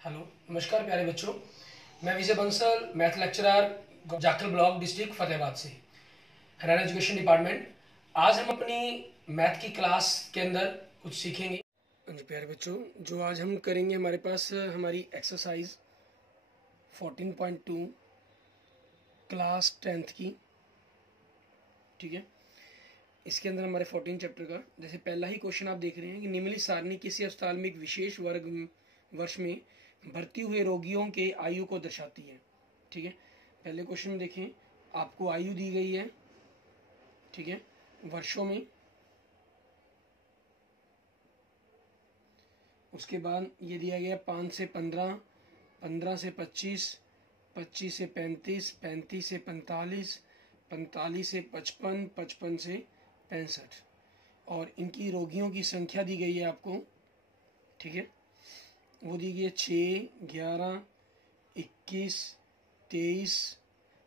Hello, नमस्कार प्यारे बच्चों। मैं Vijay Bansal, math lecturer, Jakhal block, district Fatehabad से, हरियाणा एजुकेशन डिपार्टमेंट। आज हम अपनी मैथ की क्लास के अंदर कुछ सीखेंगे। प्यारे बच्चों, जो आज हम करेंगे, हमारे पास हमारी एक्सरसाइज 14.2 क्लास 10th की, ठीक है। इसके अंदर हमारे 14 चैप्टर का जैसे पहला ही क्वेश्चन आप देख रहे हैं कि निम्नलिखित सारणी किसी अस्पताल में एक विशेष वर्ष में भर्ती हुए रोगियों के आयु को दर्शाती है, ठीक है। पहले क्वेश्चन में देखें, आपको आयु दी गई है, ठीक है, वर्षों में। उसके बाद ये दिया गया 5 से 15, 15 से 25, 25 से 35, 35 से 45, 45 से 55, 55 से 65, और इनकी रोगियों की संख्या दी गई है आपको, ठीक है। वो दी गई है 6, 11, 21, 23,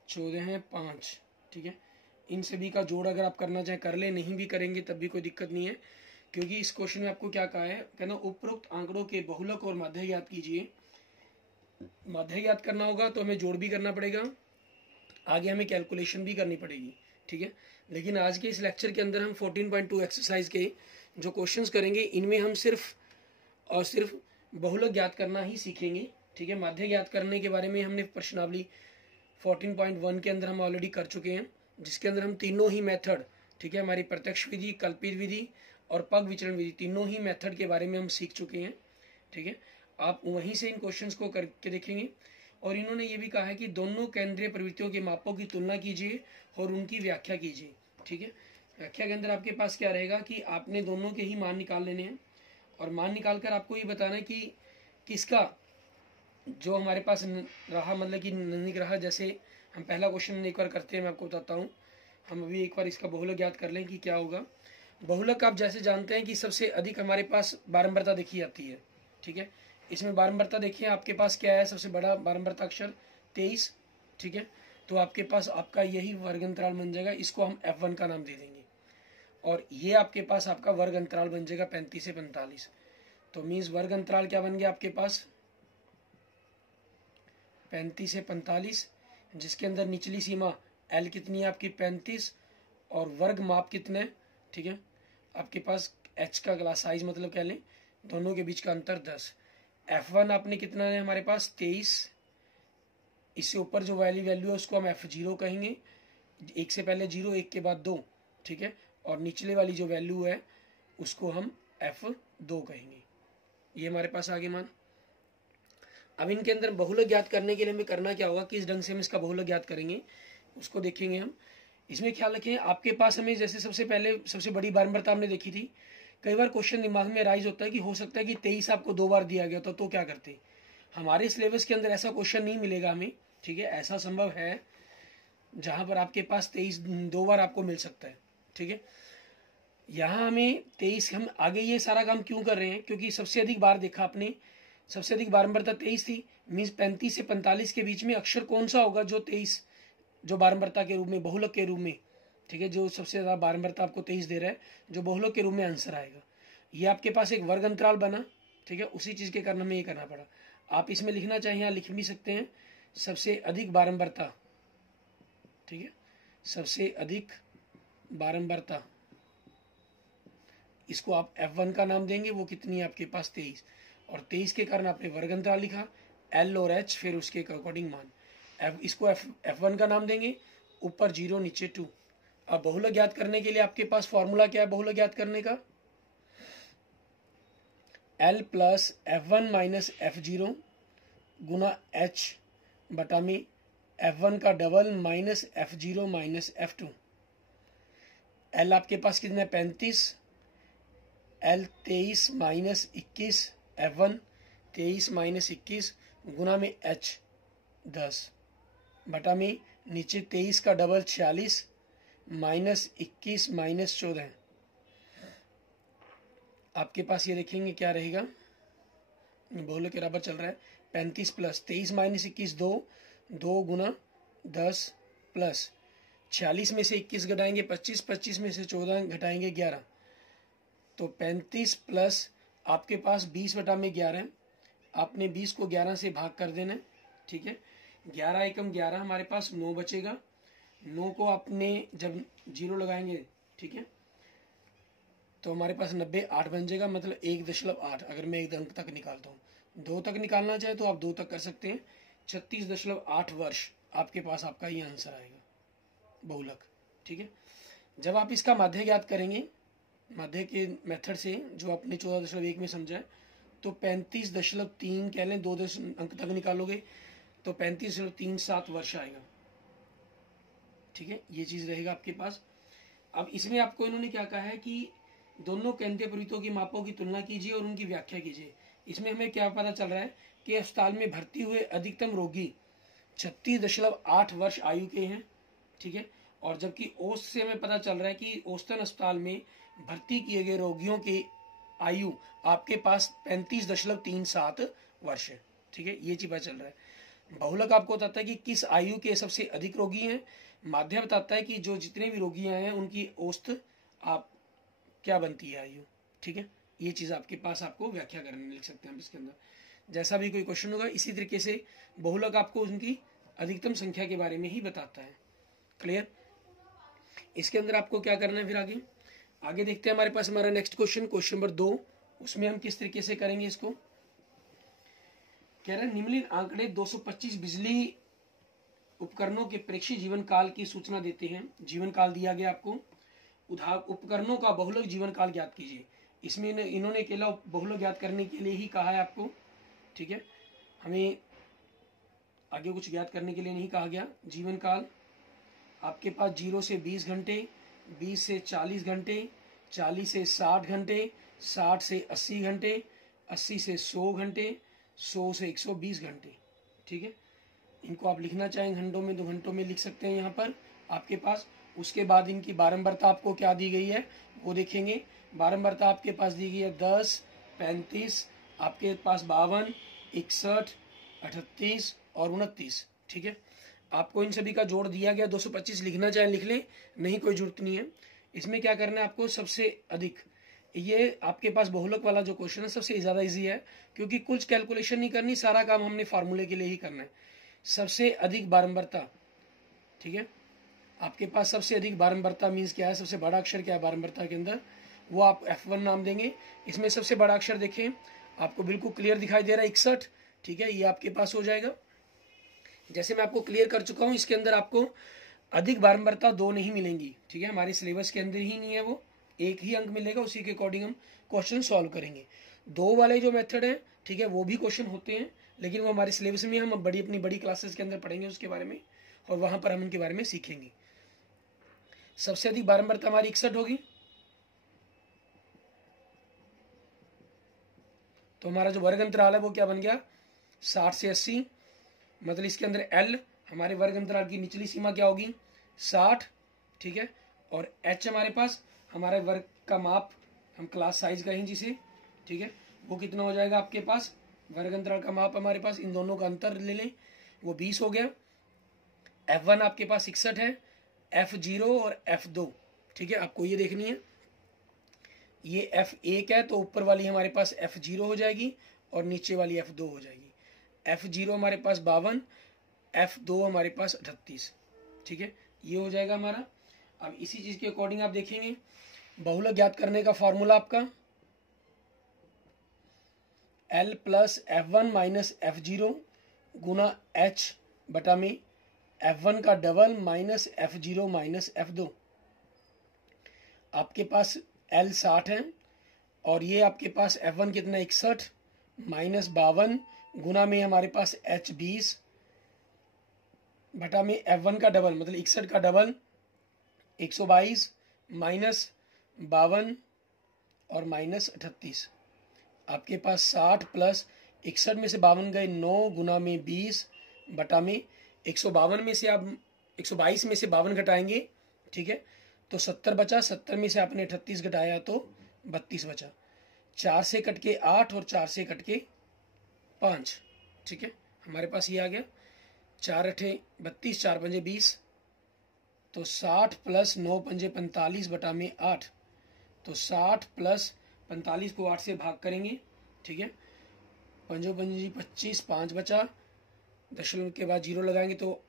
14 है, 5, ठीक है। इन सभी का जोड़ अगर आप करना चाहें कर ले, नहीं भी करेंगे तब भी कोई दिक्कत नहीं है, क्योंकि इस क्वेश्चन में आपको क्या कहा है, कहना उपरोक्त आंकड़ों के बहुलक और माध्य ज्ञात कीजिए। माध्य ज्ञात करना होगा तो हमें जोड़ भी करना पड़ेगा, आगे हमें कैलकुलेशन भी करनी पड़ेगी, ठीक है। लेकिन आज के इस लेक्चर के अंदर हम 14.2 एक्सरसाइज के जो क्वेश्चंस करेंगे, इनमें हम सिर्फ और सिर्फ बहुलक ज्ञात करना ही सीखेंगे, ठीक है। माध्य ज्ञात करने के बारे में हमने प्रश्नावली 14.1 के अंदर हम ऑलरेडी कर चुके हैं, जिसके अंदर हम तीनों ही मेथड, ठीक है, हमारी प्रत्यक्ष विधि, कल्पित विधि और पग विचरण विधि, तीनों ही मेथड के बारे में हम सीख चुके हैं, ठीक है। आप वहीं से इन क्वेश्चंस को करके देखेंगे। और इन्होंने ये भी कहा है कि दोनों केंद्रीय प्रवृत्तियों के मापों की तुलना कीजिए और उनकी व्याख्या कीजिए, ठीक है। व्याख्या के अंदर आपके पास क्या रहेगा कि आपने दोनों के ही मान निकाल लेने हैं, और मान निकालकर आपको ये बताना है कि किसका जो हमारे पास रहा, मतलब कि नजदीक रहा। जैसे हम पहला क्वेश्चन एक बार करते हैं, मैं आपको बताता हूँ। हम अभी एक बार इसका बहुलक ज्ञात कर लें कि क्या होगा। बहुलक आप जैसे जानते हैं कि सबसे अधिक हमारे पास बारंबारता देखी जाती है, ठीक है। इसमें बारंबारता देखिए आपके पास क्या है, सबसे बड़ा बारंबारता अक्षर 23, ठीक है। तो आपके पास आपका यही वर्ग अंतराल बन जाएगा, इसको हम F1 का नाम दे देंगे, और ये आपके पास आपका वर्ग अंतराल बन जाएगा 35 से 45। तो मीन्स वर्ग अंतराल क्या बन गया आपके पास 35 से 45, जिसके अंदर निचली सीमा L कितनी है आपकी 35, और वर्ग माप कितने, ठीक है। आपके पास H का ग्लास साइज मतलब क्या लें, दोनों के बीच का अंतर 10। F1 आपने कितना है हमारे पास 23, इससे ऊपर जो वैल्यू है उसको हम F0 कहेंगे, एक से पहले 0, एक के बाद 2, ठीक है। और निचले वाली जो वैल्यू है उसको हम F2 कहेंगे। ये हमारे पास आगे मान। अब इनके अंदर बहुलक ज्ञात करने के लिए हमें करना क्या होगा, किस ढंग से हम इसका बहुलक ज्ञात करेंगे उसको देखेंगे हम। इसमें ख्याल रखें, आपके पास हमें जैसे सबसे पहले सबसे बड़ी बारंबारता हमने देखी थी। कई बार क्वेश्चन दिमाग में राइज होता है कि हो सकता है कि 23 आपको 2 बार दिया गया तो क्या करते। हमारे सिलेबस के अंदर ऐसा क्वेश्चन नहीं मिलेगा हमें, ठीक है। ऐसा संभव है जहां पर आपके पास 23 2 बार आपको मिल सकता है, ठीक है। यहाँ हमें 23, हम आगे ये सारा काम क्यों कर रहे हैं, क्योंकि सबसे अधिक बार देखा आपने, सबसे अधिक बारंबारता 23 थी। मीन्स 35 से 45 के बीच में अक्षर कौन सा होगा जो 23, जो बारंबारता के रूप में, बहुलक के रूप में, ठीक है, जो सबसे ज्यादा बारंबारता आपको 23 दे रहा है, जो बहुलक के रूप में आंसर आएगा। ये आपके पास एक वर्ग अंतराल बना, ठीक है। उसी चीज के कारण हमें ये करना पड़ा। आप इसमें लिखना चाहें, यहाँ लिख भी सकते हैं, सबसे अधिक बारंबारता, ठीक है, सबसे अधिक बारंबारता, इसको आप F1 का नाम देंगे। वो कितनी है आपके पास 23, और 23 के कारण आपने वर्ग अंतराल लिखा, L और H, फिर उसके अकॉर्डिंग मान। इसको F1 का नाम देंगे, ऊपर 0 नीचे 2। अब बहुलक ज्ञात करने के लिए आपके पास फॉर्मूला क्या है बहुलक ज्ञात करने का, L plus F1 minus F0 गुना H बटा में F1 का double minus F0 minus F2। L आपके पास कितना है 35, L 23 माइनस 21, F1 23 माइनस 21 गुना में H 10 बटा में नीचे 23 का डबल 46 माइनस 21 माइनस 14। आपके पास ये देखेंगे क्या रहेगा, बहुलक के बराबर चल रहा है 35 प्लस 23 माइनस 21 2 गुना 10 प्लस 46 में से 21 घटाएंगे 25, 25 में से 14 घटाएंगे 11, तो 35 प्लस आपके पास 20 बटा में 11, आपने 20 को 11 से भाग कर देना है, ठीक है। 11 एकम 11 हमारे पास 9 बचेगा। 9 को आपने जब 0 लगाएंगे, ठीक है, तो हमारे पास 90 8 बन जाएगा, मतलब 1.8। अगर मैं 1 अंक तक निकालता हूँ, 2 तक निकालना चाहे तो आप 2 तक कर सकते हैं। 36.8 वर्ष आपके पास आपका ये आंसर आएगा, बहुलक, ठीक है। जब आप इसका माध्य ज्ञात करेंगे, माध्य के मेथड से जो आपने 14.1 में समझा है, तो 35.3 कह लें, 2 अंक तक निकालोगे तो 35.37 वर्ष आएगा, ठीक है। ये चीज रहेगा आपके पास। अब इसमें आपको इन्होंने क्या कहा है कि दोनों केंद्रीय प्रवृत्तियों की मापों की तुलना कीजिए और उनकी व्याख्या कीजिए। इसमें हमें क्या पता चल रहा है कि अस्पताल में भर्ती हुए अधिकतम रोगी 36.8 वर्ष आयु के हैं, ठीक है। और जबकि औसत से हमें पता चल रहा है कि औसतन अस्पताल में भर्ती किए गए रोगियों की आयु आपके पास 35.37 वर्ष है, ठीक है। ये चीज पता चल रहा है। बहुलक आपको बताता है कि किस आयु के सबसे अधिक रोगी हैं। माध्य बताता है कि जो जितने भी रोगी आए हैं उनकी औसत आप क्या बनती है आयु, ठीक है। ये चीज आपके पास आपको व्याख्या करने लिख सकते हैं हम इसके अंदर। जैसा भी कोई क्वेश्चन होगा इसी तरीके से बहुलक आपको उनकी अधिकतम संख्या के बारे में ही बताता है। क्लियर। इसके अंदर आपको क्या करना है, फिर आगे देखते हैं। हमारे पास हमारा नेक्स्ट क्वेश्चन नंबर 2, उसमें हम किस तरीके से करेंगे इसको। कह रहे हैं निम्नलिखित आंकड़े 225 बिजली उपकरणों के प्रेक्षी जीवन काल की सूचना देते हैं। जीवन काल दिया गया आपको, उपकरणों का बहुलक जीवन काल ज्ञात कीजिए। इसमें इन्होंने केवल बहुलक ज्ञात करने के लिए ही कहा है आपको, ठीक है। हमें आगे कुछ ज्ञात करने के लिए नहीं कहा गया। जीवन काल आपके पास 0 से 20 घंटे, 20 से 40 घंटे, 40 से 60 घंटे, 60 से 80 घंटे, 80 से 100 घंटे, 100 से 120 घंटे, ठीक है। इनको आप लिखना चाहें घंटों में, 2 घंटों में लिख सकते हैं यहाँ पर आपके पास। उसके बाद इनकी बारंबारता आपको क्या दी गई है वो देखेंगे। बारंबारता आपके पास दी गई है 10, 35, आपके पास 52, 61, 38 और 29, ठीक है। आपको इन सभी का जोड़ दिया गया 225। लिखना चाहे लिख लें, नहीं कोई जरूरत नहीं है। इसमें क्या करना है आपको, सबसे अधिक, ये आपके पास बहुलक वाला जो क्वेश्चन है सबसे ज़्यादा इजी है, क्योंकि कुछ कैलकुलेशन नहीं करनी, सारा काम हमने फार्मूले के लिए ही करना है। सबसे अधिक बारंबारता, ठीक है। आपके पास सबसे अधिक बारंबारता मीन्स क्या है, सबसे बड़ा अक्षर क्या है बारंबारता के अंदर, वो आप F1 नाम देंगे। इसमें सबसे बड़ा अक्षर देखें, आपको बिल्कुल क्लियर दिखाई दे रहा है 61, ठीक है। ये आपके पास हो जाएगा। जैसे मैं आपको क्लियर कर चुका हूं, इसके अंदर आपको अधिक बारंबारता 2 नहीं मिलेंगी, ठीक है। हमारे सिलेबस के अंदर ही नहीं है वो, 1 ही अंक मिलेगा, उसी के अकॉर्डिंग हम क्वेश्चन सॉल्व करेंगे। 2 वाले जो मेथड है, ठीक है, वो भी क्वेश्चन होते हैं, लेकिन वो हमारे सिलेबस में हम अपनी बड़ी क्लासेस के अंदर पढ़ेंगे उसके बारे में, और वहां पर हम उनके बारे में सीखेंगे। सबसे अधिक बारंबारता हमारी 61 होगी, तो हमारा जो वर्ग अंतराल है वो क्या बन गया, 60 से 80। मतलब इसके अंदर L हमारे वर्ग अंतराल की निचली सीमा क्या होगी, 60, ठीक है। और H हमारे पास हमारे वर्ग का माप, हम क्लास साइज कहें जिसे, ठीक है, वो कितना हो जाएगा आपके पास, वर्ग अंतराल का माप हमारे पास, इन दोनों का अंतर ले लें, वो 20 हो गया। F1 आपके पास 61 है, F0 और F2, ठीक है, आपको ये देखनी है। ये F1 है तो ऊपर वाली हमारे पास F0 हो जाएगी और नीचे वाली F2 हो जाएगी। F0 हमारे पास 52, F2 हमारे पास 38, ठीक है, ये हो जाएगा हमारा। अब इसी चीज के अकॉर्डिंग आप देखेंगे बहुलक ज्ञात करने का फॉर्मूला आपका L plus F1 minus F0 गुना H बटा में F1 का double minus F0 minus F2। आपके पास L 60 है और ये आपके पास F1 कितना 61 माइनस 52 गुना में हमारे पास H 20 बटा में F1 का डबल मतलब 61 का डबल 122 माइनस 52 और माइनस 38। आपके पास 60 प्लस 61 में से 52 गए 9 गुना में 20 बटा में 152 में से आप 122 में से 52 घटाएंगे, ठीक है, तो 70 बचा। 70 में से आपने 38 घटाया तो 32 बचा। 4 से कट के 8 और 4 से कट के 5, ठीक है, हमारे पास ये आ गया। 4 अठे 32, 4 पंजे 20, तो 60 प्लस 9 पंजे 45 बटा में 8, तो 60 प्लस 45 को 8 से भाग करेंगे, ठीक है, पंजो पंजी 25, 5 बचा, दशमलव के बाद 0 लगाएंगे तो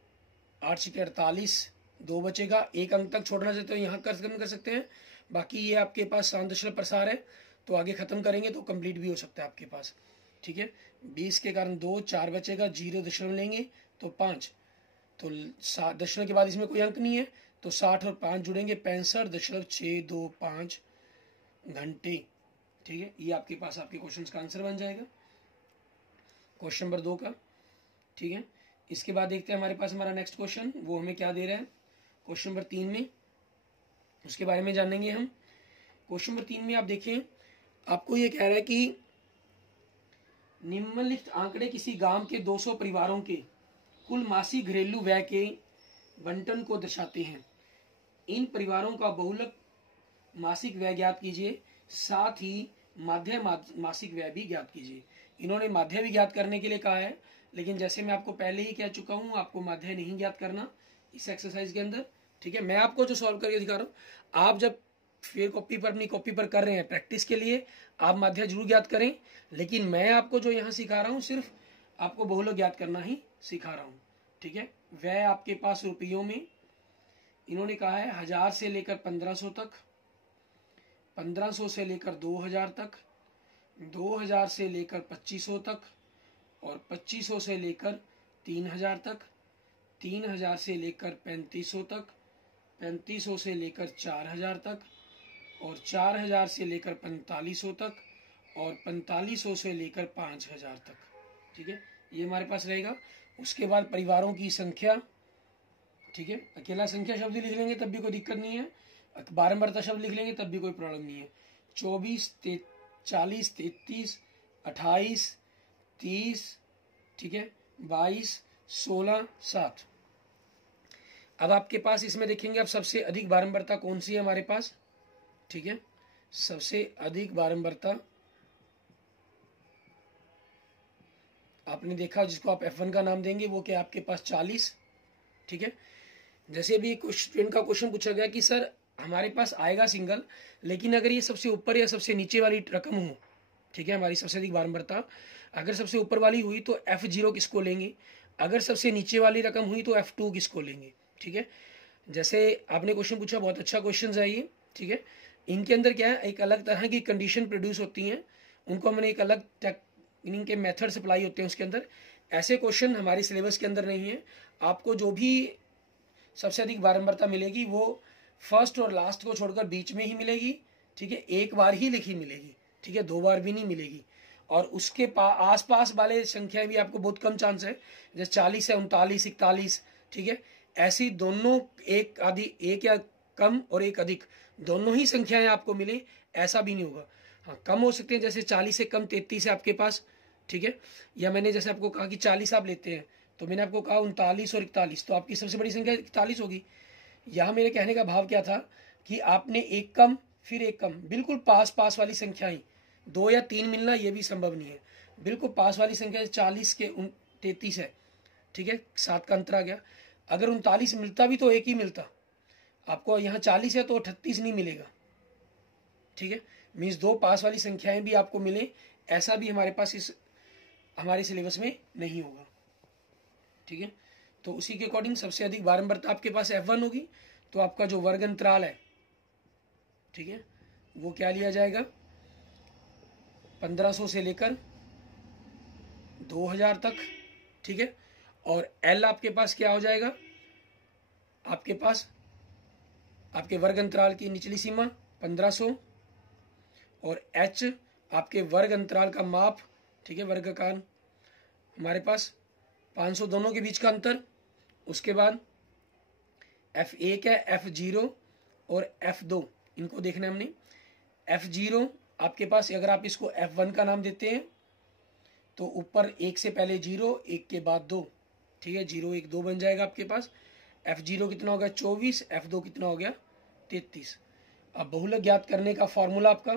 8 छके 48, 2 बचेगा। एक अंक तक छोड़ना चाहते हो यहाँ कर सकते हैं, बाकी ये आपके पास 7 दशमलव प्रसार है तो आगे ख़त्म करेंगे तो कंप्लीट भी हो सकता है आपके पास। ठीक है, 20 के कारण 2, 4 बचेगा, 0 दशमलव लेंगे तो 5, तो 7 दशमलव के बाद इसमें कोई अंक नहीं है तो 60 और 5 जुड़ेंगे 65.625 घंटे। ठीक है, ये आपके पास आपके क्वेश्चन का आंसर बन जाएगा क्वेश्चन नंबर 2 का। ठीक है, इसके बाद देखते हैं हमारे पास हमारा नेक्स्ट क्वेश्चन, वो हमें क्या दे रहा है क्वेश्चन नंबर 3 में, उसके बारे में जानेंगे हम। क्वेश्चन नंबर 3 में आप देखें, आपको ये कह रहा है कि निम्नलिखित आंकड़े किसी गांव के 200 परिवारों के कुल मासिक घरेलू व्यय के बंटन को दर्शाते हैं। इन परिवारों का बहुलक मासिक व्यय ज्ञात कीजिए, साथ ही माध्य मासिक व्यय भी ज्ञात कीजिए। इन्होंने माध्य भी ज्ञात करने के लिए कहा है, लेकिन जैसे मैं आपको पहले ही कह चुका हूं, आपको माध्य नहीं ज्ञात करना इस एक्सरसाइज के अंदर। ठीक है, मैं आपको जो सॉल्व करके दिखा रहा हूं, आप जब फिर कॉपी पर अपनी कॉपी पर कर रहे हैं प्रैक्टिस के लिए, आप माध्य जरूर ज्ञात करें, लेकिन मैं आपको जो यहाँ सिखा रहा हूँ सिर्फ आपको बहुलक ज्ञात करना ही सिखा रहा हूँ। ठीक है, व्यय आपके पास रुपयों में इन्होंने कहा है 1000 से लेकर 1500 तक, 1500 से लेकर 2000 तक, 2000 से लेकर 2500 तक, और 2500 से लेकर 3000 तक, 3000 से लेकर 3500 तक, 3500 से लेकर 4000 तक, और 4000 से लेकर 4500 तक, और 4500 से लेकर 5000 तक। ठीक है, ये हमारे पास रहेगा। उसके बाद परिवारों की संख्या। ठीक है, अकेला संख्या शब्द लिख लेंगे तब भी कोई दिक्कत नहीं है, बारंबारता शब्द लिख लेंगे तब भी कोई प्रॉब्लम नहीं है। 24, 40, 33, 28, 30, ठीक है, 22, 16, 7। अब आपके पास इसमें देखेंगे, अब सबसे अधिक बारंबारता कौन सी है हमारे पास। ठीक है, सबसे अधिक बारंबारता आपने देखा, जिसको आप F1 का नाम देंगे, वो क्या आपके पास 40। ठीक है, जैसे अभी स्टूडेंट का क्वेश्चन पूछा गया कि सर हमारे पास आएगा सिंगल, लेकिन अगर ये सबसे ऊपर या सबसे नीचे वाली रकम हो, ठीक है, हमारी सबसे अधिक बारंबारता अगर सबसे ऊपर वाली हुई तो F0 किसको लेंगे, अगर सबसे नीचे वाली रकम हुई तो F2 किसको लेंगे। ठीक है, जैसे आपने क्वेश्चन पूछा, बहुत अच्छा क्वेश्चन है ये। ठीक है, इनके अंदर क्या है, एक अलग तरह की कंडीशन प्रोड्यूस होती हैं, उनको हमने एक अलग इनके मेथड सप्लाई होते हैं उसके अंदर। ऐसे क्वेश्चन हमारे सिलेबस के अंदर नहीं है। आपको जो भी सबसे अधिक बारंबारता मिलेगी वो फर्स्ट और लास्ट को छोड़कर बीच में ही मिलेगी। ठीक है, एक बार ही लिखी मिलेगी। ठीक है, 2 बार भी नहीं मिलेगी। और उसके आसपास वाले संख्याएं भी आपको बहुत कम चांस है, जैसे 40 है, 39, 41। ठीक है, ऐसी दोनों एक आदि, एक या कम और एक अधिक, दोनों ही संख्याएं आपको मिले, ऐसा भी नहीं होगा। हाँ, कम हो सकते हैं, जैसे 40 से कम 33 है आपके पास। ठीक है, या मैंने जैसे आपको कहा कि 40 आप लेते हैं, तो मैंने आपको कहा 39 और 41, तो आपकी सबसे बड़ी संख्या 41 होगी। यहाँ मेरे कहने का भाव क्या था कि आपने एक कम फिर एक कम, बिल्कुल पास पास वाली संख्याएं, 2 या 3 मिलना ये भी संभव नहीं है। बिल्कुल पास वाली संख्या 40 के 33 है। ठीक है, 7 का अंतर आ गया। अगर 39 मिलता भी तो एक ही मिलता, आपको यहाँ 40 है तो 38 नहीं मिलेगा। ठीक है, मीन्स 2 पास वाली संख्याएं भी आपको मिले, ऐसा भी हमारे पास इस हमारे सिलेबस में नहीं होगा। ठीक है, तो उसी के अकॉर्डिंग सबसे अधिक बारंबारता आपके पास F1 होगी, तो आपका जो वर्ग अंतराल है, ठीक है, वो क्या लिया जाएगा, 1500 से लेकर 2000 तक। ठीक है, और L आपके पास क्या हो जाएगा, आपके पास आपके वर्ग अंतराल की निचली सीमा 1500, और H आपके वर्ग अंतराल का माप, ठीक है, वर्गाकार हमारे पास 500, दोनों के बीच का अंतर। उसके बाद F1 है, F0 और F2, इनको देखना है हमने। F0 आपके पास, अगर आप इसको F1 का नाम देते हैं तो ऊपर 1 से पहले 0, 1 के बाद 2। ठीक है, 0 1 2 बन जाएगा आपके पास। F0 कितना हो गया 24, F2 कितना हो गया 33। अब बहुलक ज्ञात करने का फॉर्मूला आपका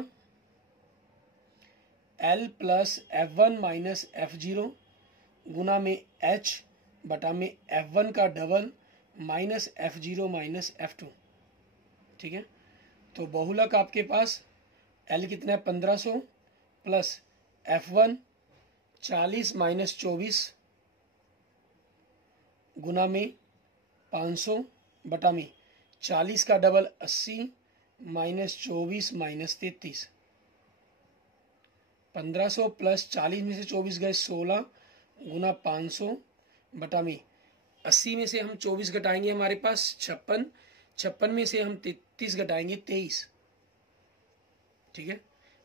L plus F1 minus F0 गुना में H बटा में F1 का double minus F0 minus F2। ठीक है, तो बहुलक आपके पास L कितना है 1500 प्लस F1 40 माइनस 24 गुना में 500 बटा में 40 का डबल 80 माइनस 24 माइनस 33, 1500 प्लस 40 में से 24 गए 16 गुना 500 बटा में 80 में से हम 24 घटाएंगे हमारे पास 56, 56 में से हम 33 घटाएंगे 23। ठीक है,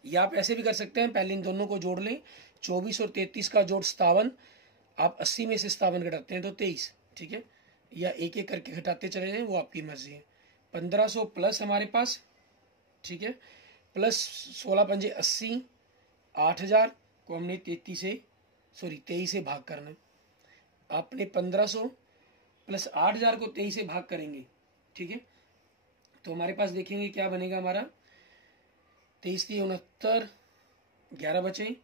या आप ऐसे भी कर सकते हैं, पहले इन दोनों को जोड़ लें, 24 और 33 का जोड़ 57, आप 80 में से 57 घटाते हैं तो 23। ठीक है, या एक एक करके घटाते चले जाएं, वो आपकी मर्जी है। 1500 प्लस हमारे पास, ठीक है, प्लस 16 पंजे 80, 8000 को हमने 23 से भाग करना है। आपने 1500 प्लस 8000 को 23 से भाग करेंगे। ठीक है, तो हमारे पास देखेंगे क्या बनेगा हमारा, 23 × 69, 11 बचे,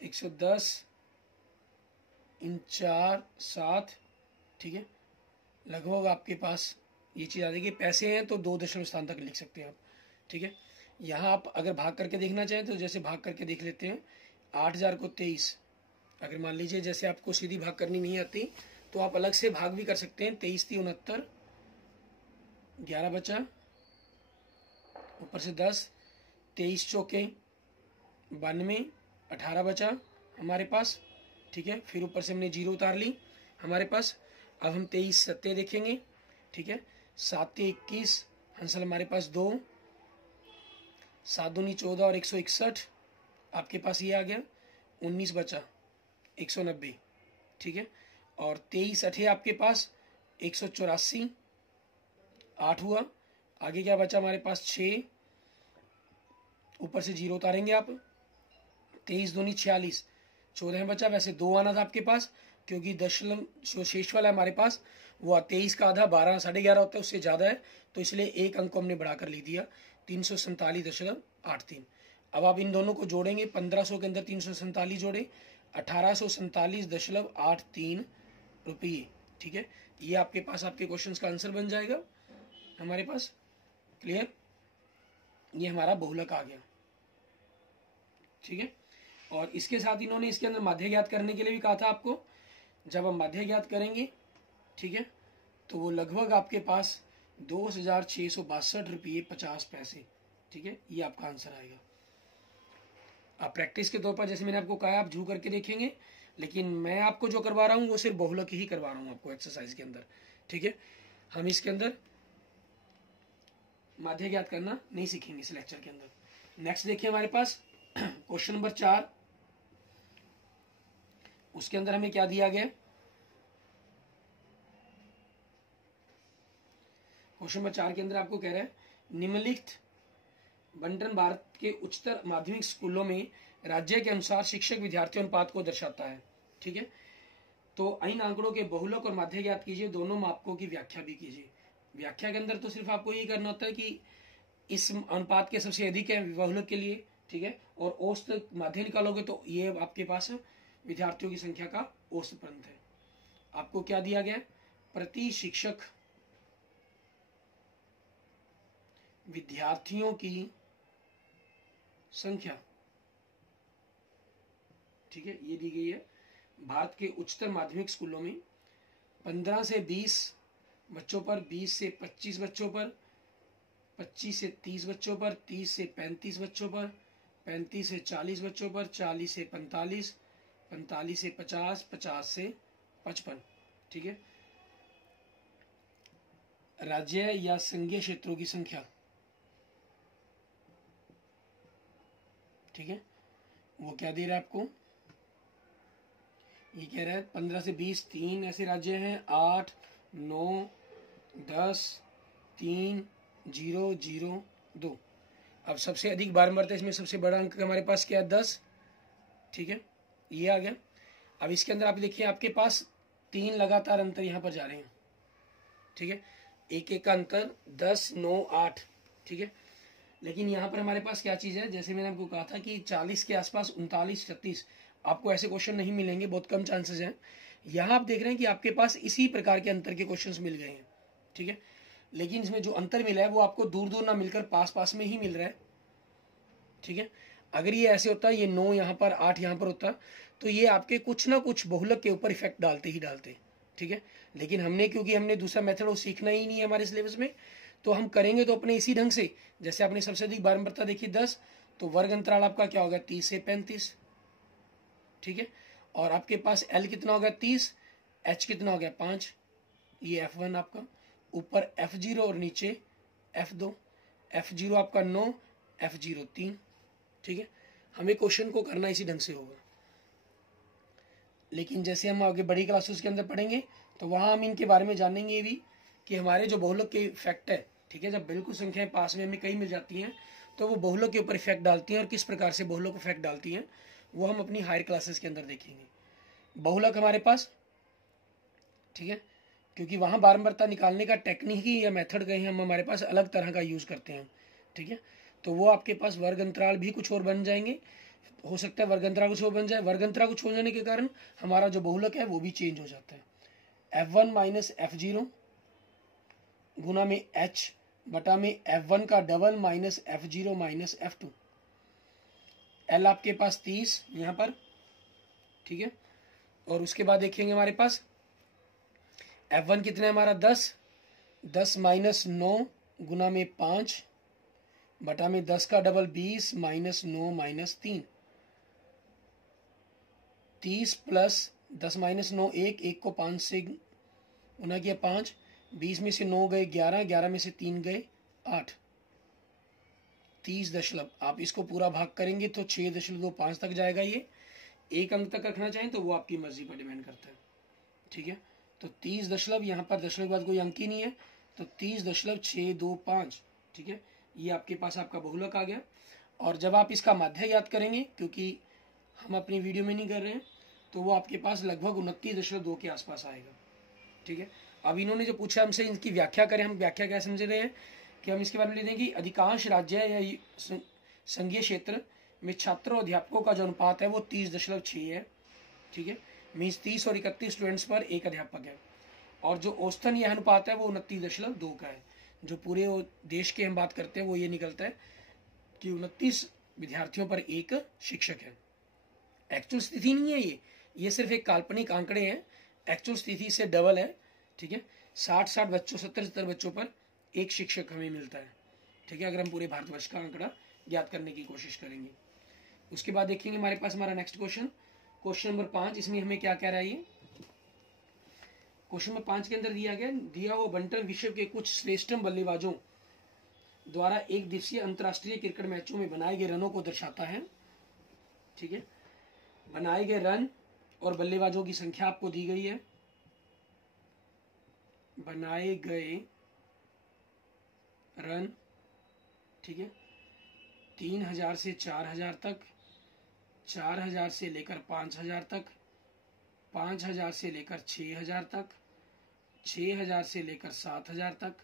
110 × 4 7। ठीक है, लगभग आपके पास ये चीज़ आ जाएगी। पैसे हैं तो 2 दशमलव स्थान तक लिख सकते हैं आप। ठीक है, यहाँ आप अगर भाग करके देखना चाहें तो जैसे भाग करके देख लेते हैं, 8000 को 23, अगर मान लीजिए जैसे आपको सीधी भाग करनी नहीं आती तो आप अलग से भाग भी कर सकते हैं। 23 × 69, 11 बचा, ऊपर से 10, 23 चौके 92, 18 बचा हमारे पास। ठीक है, फिर ऊपर से हमने 0 उतार ली हमारे पास। अब हम 23 सत्ते देखेंगे। ठीक है, 7 × 21, हंसल हमारे पास 2, 7 दूनी 14 और 161 आपके पास ये आ गया, 19 बचा 190। ठीक है, और 23 अठे आपके पास 184, 8 हुआ। आगे क्या बचा हमारे पास 6, ऊपर से 0 उतारेंगे आप, 23 दूनी 46, 14 बचा। वैसे 2 आना था आपके पास, क्योंकि दशमलव जो शेष वाला है हमारे पास वो 23 का आधा 12 साढ़े 11 होता है, उससे ज़्यादा है, तो इसलिए एक अंक को हमने बढ़ाकर लिख दिया, 347.83। अब आप इन दोनों को जोड़ेंगे, 1500 के अंदर 347 जोड़े, 1847.83 रुपये। ठीक है, ये आपके पास आपके क्वेश्चंस का आंसर बन जाएगा हमारे पास। क्लियर, ये हमारा बहुलक आ गया। ठीक है, और इसके साथ इन्होंने इसके अंदर माध्य ज्ञात करने के लिए भी कहा था आपको। जब हम माध्य ज्ञात करेंगे, ठीक है, तो वो लगभग आपके पास 2662 रुपये 50 पैसे। ठीक है, ये आपका आंसर आएगा। आप प्रैक्टिस के तौर पर जैसे मैंने आपको कहा आप जू करके देखेंगे, लेकिन मैं आपको जो करवा रहा हूँ वो सिर्फ बहुलक ही करवा रहा हूँ आपको एक्सरसाइज के अंदर। ठीक है, हम इसके अंदर माध्य ज्ञात करना नहीं सीखेंगे इस लेक्चर के अंदर। नेक्स्ट देखिए हमारे पास क्वेश्चन नंबर 4, उसके अंदर हमें क्या दिया गया। क्वेश्चन नंबर 4 के अंदर आपको कह रहा है निम्नलिखित बंटन भारत के उच्चतर माध्यमिक स्कूलों में राज्य के अनुसार शिक्षक विद्यार्थी अनुपात को दर्शाता है। ठीक है, तो इन आंकड़ों के बहुलक और माध्य ज्ञात कीजिए, दोनों मापकों की व्याख्या भी कीजिए। व्याख्या के अंदर तो सिर्फ आपको यही करना होता है कि इस अनुपात के सबसे अधिक है बहुलक के लिए। ठीक है, और औसत माध्य निकालोगे तो ये आपके पास विद्यार्थियों की संख्या का औसत पंथ है। आपको क्या दिया गया, प्रति शिक्षक विद्यार्थियों की संख्या। ठीक है, ये दी गई है भारत के उच्चतर माध्यमिक स्कूलों में 15 से 20 बच्चों पर, 20 से 25 बच्चों पर, 25 से 30 बच्चों पर, 30 से 35 बच्चों पर, 35 से 40 बच्चों पर, 40 से 45, 45 से 50, 50 से 55। ठीक है, राज्य या संघीय क्षेत्रों की संख्या। ठीक है, वो क्या दे रहा है आपको, ये कह रहा है 15 से 20 3 ऐसे राज्य हैं, 8 9 10 3 0 0 2। अब सबसे अधिक बारंबारता इसमें सबसे बड़ा अंक हमारे पास क्या है, 10। ठीक है, ये आ गया। अब इसके अंदर आप देखिए आपके पास 3 लगातार अंतर यहाँ पर जा रहे हैं। ठीक है, एक एक का अंतर 10 9 8। ठीक है, लेकिन यहाँ पर हमारे पास क्या चीज़ है, जैसे मैंने आपको कहा था कि 40 के आसपास 39 36 आपको ऐसे क्वेश्चन नहीं मिलेंगे, बहुत कम चांसेस हैं। यहाँ आप देख रहे हैं कि आपके पास इसी प्रकार के अंतर के क्वेश्चंस मिल गए हैं। ठीक है, लेकिन इसमें जो अंतर मिला है वो आपको दूर दूर ना मिलकर पास पास में ही मिल रहा है। ठीक है, अगर ये ऐसे होता, ये 9 यहाँ पर 8 यहाँ पर होता, तो ये आपके कुछ ना कुछ बहुलक के ऊपर इफेक्ट डालते ही डालते, ठीक है। लेकिन हमने, क्योंकि हमने दूसरा मेथड वो सीखना ही नहीं है हमारे सिलेबस में, तो हम करेंगे तो अपने इसी ढंग से। जैसे आपने सबसे अधिक बारंबारता देखी 10, तो वर्ग अंतराल आपका क्या होगा 30 से 35, ठीक है। और आपके पास L कितना हो गया 30, H कितना हो गया 5, ये F1 आपका, ऊपर F0 और नीचे F2, F0 आपका 9, F0 3, ठीक है। हमें क्वेश्चन को करना इसी ढंग से होगा। लेकिन जैसे हम आगे बड़ी क्लासेस के अंदर पढ़ेंगे तो वहाँ हम इनके बारे में जानेंगे भी कि हमारे जो बहुलक के इफेक्ट है, ठीक है, जब बिल्कुल संख्याएं पास में हमें कई मिल जाती हैं तो वो बहुलक के ऊपर इफेक्ट डालती हैं, और किस प्रकार से बहुलक इफेक्ट डालती हैं वो हम अपनी हायर क्लासेस के अंदर देखेंगे। बहुलक हमारे पास, ठीक है, क्योंकि वहाँ बारंबारता निकालने का टेक्निक ही या मेथड कहीं हम हमारे पास अलग तरह का यूज़ करते हैं, ठीक है। तो वो आपके पास वर्ग अंतराल भी कुछ और बन जाएंगे, हो सकता है वर्ग अंतराल कुछ और बन जाए। वर्ग अंतराल कुछ हो जाने के कारण हमारा जो बहुलक है वो भी चेंज हो जाता है। F1 माइनस F0 गुना में H बटा में F1 का double minus F0 minus F2। L आपके पास 30 यहाँ पर, ठीक है। और उसके बाद देखेंगे हमारे पास F1 कितना है हमारा 10 माइनस 9 गुना में 5 बटा में 10 का double 20 minus 9 minus 3, 30 plus 10 minus 9 1 को 5 से गुना किया 5, 20 में से 9 गए 11, 11 में से 3 गए 8, 30 आप इसको पूरा भाग करेंगे तो 6.25 तक जाएगा। ये एक अंक तक रखना चाहें तो वो आपकी मर्जी पर डिपेंड करता है, ठीक है। तो 30 यहाँ पर दशमलव के बाद कोई अंक ही नहीं है, तो 30.625, ठीक है। ये आपके पास आपका बहुलक आ गया। और जब आप इसका माध्य याद करेंगे, क्योंकि हम अपनी वीडियो में नहीं कर रहे हैं, तो वो आपके पास लगभग 29.2 के आसपास आएगा, ठीक है। अब इन्होंने जो पूछा हमसे इनकी व्याख्या करें, हम व्याख्या क्या समझ रहे हैं कि हम इसके बारे में ले देंगे कि अधिकांश राज्य या संघीय क्षेत्र में छात्रों और अध्यापकों का जो अनुपात है वो 30.6 है, ठीक है। मीन्स 30 और 31 स्टूडेंट्स पर एक अध्यापक है। और जो औसतन यह अनुपात है वो 29.2 का है। जो पूरे देश के हम बात करते हैं वो ये निकलता है कि 29 विद्यार्थियों पर एक शिक्षक है। एक्चुअल स्थिति नहीं है ये सिर्फ एक काल्पनिक आंकड़े हैं। एक्चुअल स्थिति से डबल है, ठीक है। 60 बच्चों 70 बच्चों पर एक शिक्षक हमें मिलता है, ठीक है, अगर हम पूरे भारतवर्ष का आंकड़ा ज्ञात करने की कोशिश करेंगे। उसके बाद देखेंगे हमारे पास हमारा नेक्स्ट क्वेश्चन नंबर 5। इसमें हमें क्या कह रहा है ये क्वेश्चन नंबर 5 के अंदर दिया हुआ बंटन विश्व के कुछ श्रेष्ठतम बल्लेबाजों द्वारा एक दिवसीय अंतरराष्ट्रीय क्रिकेट मैचों में बनाए गए रनों को दर्शाता है, ठीक है। बनाए गए रन और बल्लेबाजों की संख्या आपको दी गई है। बनाए गए रन, ठीक है, 3000 से 4000 तक, 4000 से लेकर 5000 तक, 5000 से लेकर 6000 तक, 6000 से लेकर 7000 तक,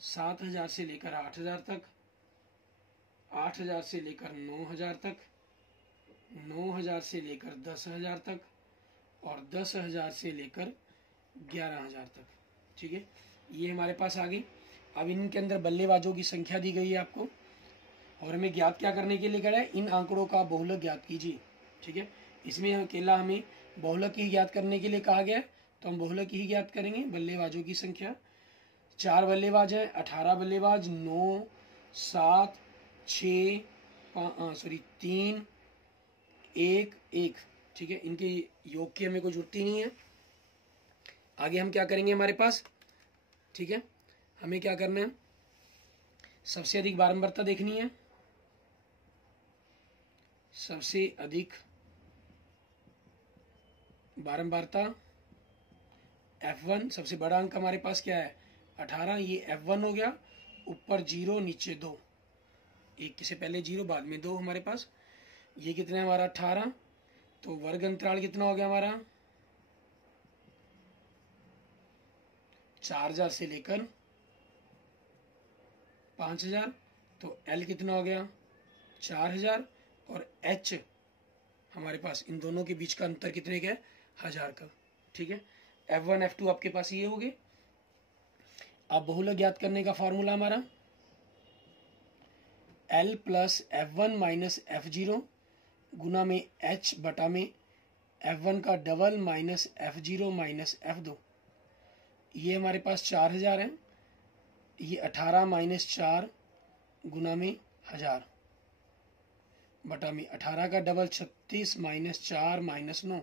7000 से लेकर 8000 तक, 8000 से लेकर 9000 तक, 9000 से लेकर 10000 तक, और 10000 से लेकर 11000 तक, ठीक है। ये हमारे पास आ गई। अब इनके अंदर बल्लेबाजों की संख्या दी गई है आपको, और हमें ज्ञात क्या करने के लिए कहा है, इन आंकड़ों का बहुलक ज्ञात कीजिए, ठीक है। इसमें अकेला हमें बहुलक ही ज्ञात करने के लिए कहा गया है, तो हम बहुलक ही ज्ञात करेंगे। बल्लेबाजों की संख्या 4 बल्लेबाज हैं, 18 बल्लेबाज, 9 7 6 3 1 1, ठीक है। इनके योग की हमें कोई जरूरत ही नहीं है। आगे हम क्या करेंगे हमारे पास, ठीक है, हमें क्या करना है, सबसे अधिक बारंबारता देखनी है। सबसे अधिक बारंबारता F1, सबसे बड़ा अंक हमारे पास क्या है 18, ये F1 हो गया। ऊपर 0 नीचे 2, एक से पहले 0 बाद में 2 हमारे पास। ये कितना है हमारा 18। तो वर्ग अंतराल कितना हो गया हमारा 4000 से लेकर 5000। तो L कितना हो गया 4000, और H हमारे पास इन दोनों के बीच का अंतर कितने का है 1000 का, ठीक है। F1 F2 आपके पास ये हो गए। अब बहुलक ज्ञात करने का फॉर्मूला हमारा L plus F1 minus F0 गुना में H बटा में F1 का double minus F0 minus F2। ये हमारे पास 4000 है, ये 18 माइनस 4 गुना में 1000 बटा में 18 का डबल 36 माइनस 4 माइनस 9।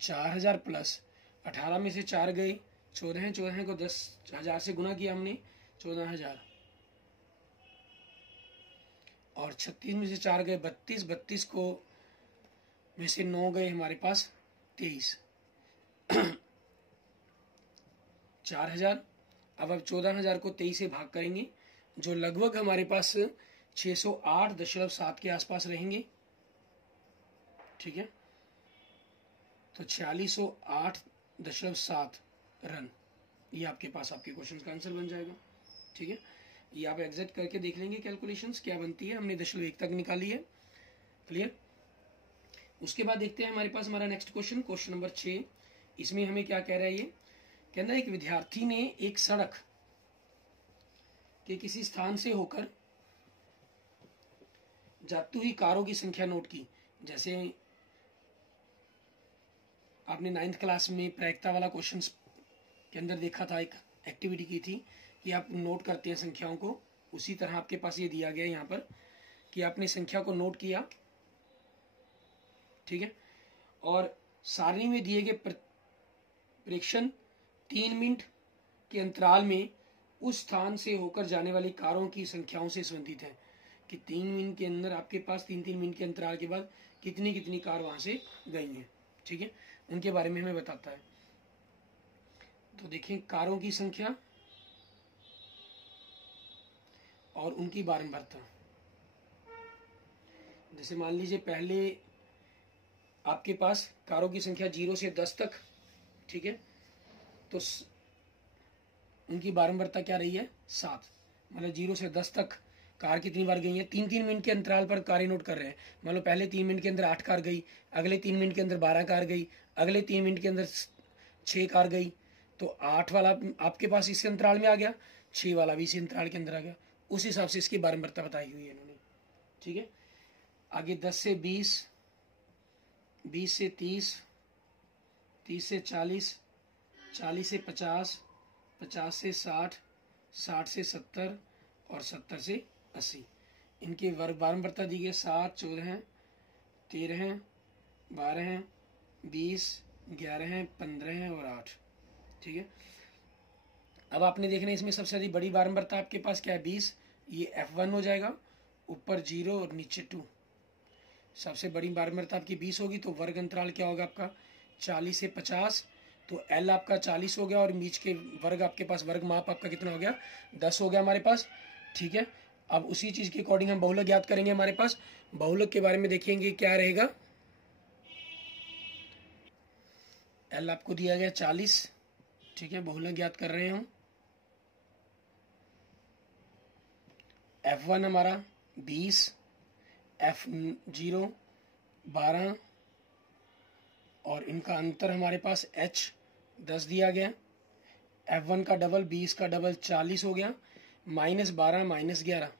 4000 प्लस 18 में से 4 गए 14, 14 को 10,000 से गुना किया हमने 14,000 और 36 में से 4 गए 32, 32 को में से 9 गए हमारे पास 23। 4000 अब 14,000 को 23 से भाग करेंगे जो लगभग हमारे पास 608.7 के आसपास रहेंगे। ठीक है, तो 4608.7 रन ये आपके पास आपके क्वेश्चन का आंसर बन जाएगा। ठीक है, ये आप एग्जैक्ट करके देख लेंगे कैलकुलेशंस क्या बनती है। हमने 0.1 तक निकाली है। क्लियर। उसके बाद देखते हैं हमारे पास हमारा नेक्स्ट क्वेश्चन, क्वेश्चन नंबर 6। इसमें हमें क्या कह रहा है, ये कहना है एक विद्यार्थी ने एक सड़क के किसी स्थान से होकर जाती हुई कारों की संख्या नोट की। जैसे आपने 9th क्लास में प्रायिकता वाला क्वेश्चन के अंदर देखा था, एक एक्टिविटी की थी कि आप नोट करते हैं संख्याओं को, उसी तरह आपके पास ये दिया गया है यहाँ पर कि आपने संख्या को नोट किया। ठीक है, और सारणी में दिए गए प्रेक्षण 3 मिनट के अंतराल में उस स्थान से होकर जाने वाली कारों की संख्याओं से संबंधित है कि 3 मिनट के अंदर आपके पास 3-3 मिनट के अंतराल के बाद कितनी कितनी कार वहां से गई हैं। ठीक है, उनके बारे में हमें बताता है। तो देखिए कारों की संख्या और उनकी बारंबारता। जैसे मान लीजिए पहले आपके पास कारों की संख्या 0 से 10 तक। ठीक है, तो उनकी बारंबारता क्या रही है 7। मतलब 0 से 10 तक कार कितनी बार गई है, 3-3 मिनट के अंतराल पर कारें नोट कर रहे हैं। मान लो पहले 3 मिनट के अंदर 8 कार गई, अगले 3 मिनट के अंदर 12 कार गई, अगले 3 मिनट के अंदर 6 कार गई। तो 8 वाला आपके पास इसी अंतराल में आ गया, 6 वाला भी इसी अंतराल के अंदर आ गया। उस हिसाब से इसकी बारंबारता बताई हुई है इन्होंने। ठीक है, आगे 10 से 20, 20 से 30, 30 से 40, 40 से 50, 50 से 60, 60 से 70 और 70 से 80। इनके वर्ग बारंबारता दी गई 7, 14, 13, 12, 20, 11, 15 और 8। ठीक है, अब आपने देखना है इसमें सबसे अधिक बड़ी बारंबारता आपके पास क्या है 20। ये F1 हो जाएगा, ऊपर 0 और नीचे 2। सबसे बड़ी बारंबारता आपकी 20 होगी तो वर्ग अंतराल क्या होगा आपका 40 से 50। तो L आपका 40 हो गया और बीच के वर्ग आपके पास वर्ग माप आपका कितना हो गया 10 हो गया हमारे पास। ठीक है, अब उसी चीज के अकॉर्डिंग हम बहुलक ज्ञात करेंगे। हमारे पास बहुलक के बारे में देखेंगे क्या रहेगा। L आपको दिया गया 40। ठीक है, बहुलक ज्ञात कर रहे हैं। F1 हमारा 20, F0 12 और इनका अंतर हमारे पास H 10 दिया गया। F1 का डबल 20 का डबल 40 हो गया, -12 -11।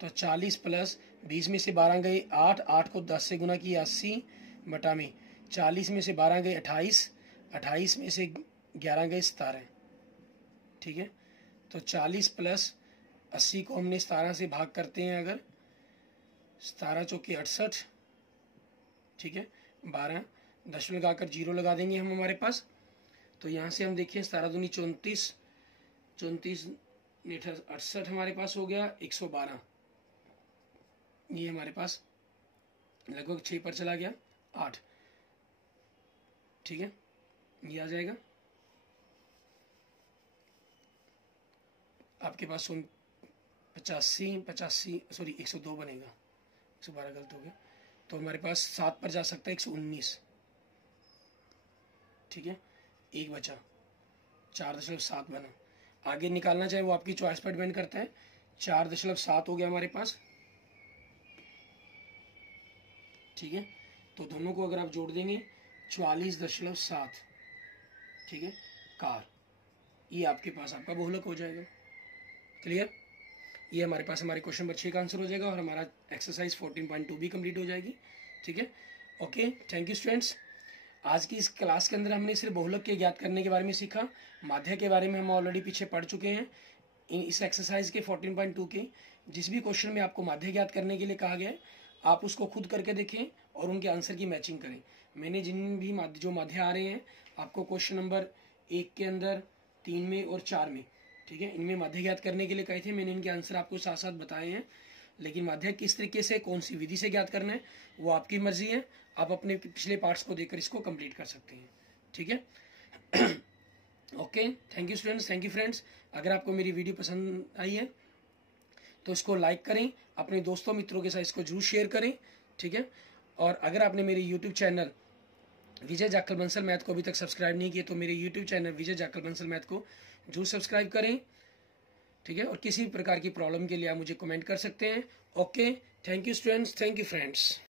तो 40 प्लस 20 में से 12 गए 8, 8 को 10 से गुना किया 80 बटा में 40 में से 12 गए 28, 28 में से 11 गए 17। ठीक है, तो 40 प्लस 80 को हमने 17 से भाग करते हैं अगर 17 चौके 68। ठीक है, 12 10 लगाकर 0 लगा देंगे हम हमारे पास। तो यहाँ से हम देखें 17 दूनी 34, 34 68 हमारे पास हो गया 112। ये हमारे पास लगभग 6 पर चला गया 8। ठीक है, ये आ जाएगा आपके पास 85 सॉरी 102 बनेगा, 112 गलत हो गया। तो हमारे पास 7 पर जा सकता है 119। ठीक है, एक बचा 4.7 बना। आगे निकालना चाहे वो आपकी चॉइस पर डिपेंड करता है। 4.7 हो गया हमारे पास। ठीक है, तो दोनों को अगर आप जोड़ देंगे 44.7। ठीक है, कार ये आपके पास आपका बहुलक हो जाएगा। क्लियर? ये हमारे पास हमारे क्वेश्चन नंबर 6 का आंसर हो जाएगा और हमारा एक्सरसाइज 14.2 भी कंप्लीट हो जाएगी। ठीक है, ओके, थैंक यू स्टूडेंट्स। आज की इस क्लास के अंदर हमने सिर्फ बहुलक के ज्ञात करने के बारे में सीखा। माध्य के बारे में हम ऑलरेडी पीछे पढ़ चुके हैं। इस एक्सरसाइज के 14.2 के जिस भी क्वेश्चन में आपको माध्य ज्ञात करने के लिए कहा गया है, आप उसको खुद करके देखें और उनके आंसर की मैचिंग करें। मैंने जिन भी जो माध्य आ रहे हैं आपको क्वेश्चन नंबर 1 के अंदर, 3 में और 4 में, ठीक है, इनमें माध्य ज्ञात करने के लिए कहे थे। मैंने इनके आंसर आपको साथ साथ बताए हैं, लेकिन माध्य किस तरीके से, कौन सी विधि से ज्ञात करना है वो आपकी मर्जी है। आप अपने पिछले पार्ट्स को देखकर इसको कंप्लीट कर सकते हैं। ठीक है, okay, thank you students, thank you friends. अगर आपको मेरी वीडियो पसंद आई है तो इसको लाइक करें, अपने दोस्तों मित्रों के साथ इसको जरूर शेयर करें। ठीक है, और अगर आपने मेरे यूट्यूब चैनल विजय जाखल बंसल मैथ को अभी तक सब्सक्राइब नहीं किया तो मेरे यूट्यूब चैनल विजय जाखल बंसल मैथ को जरूर सब्सक्राइब करें। ठीक है, और किसी भी प्रकार की प्रॉब्लम के लिए आप मुझे कमेंट कर सकते हैं। Okay, thank you students, thank you friends.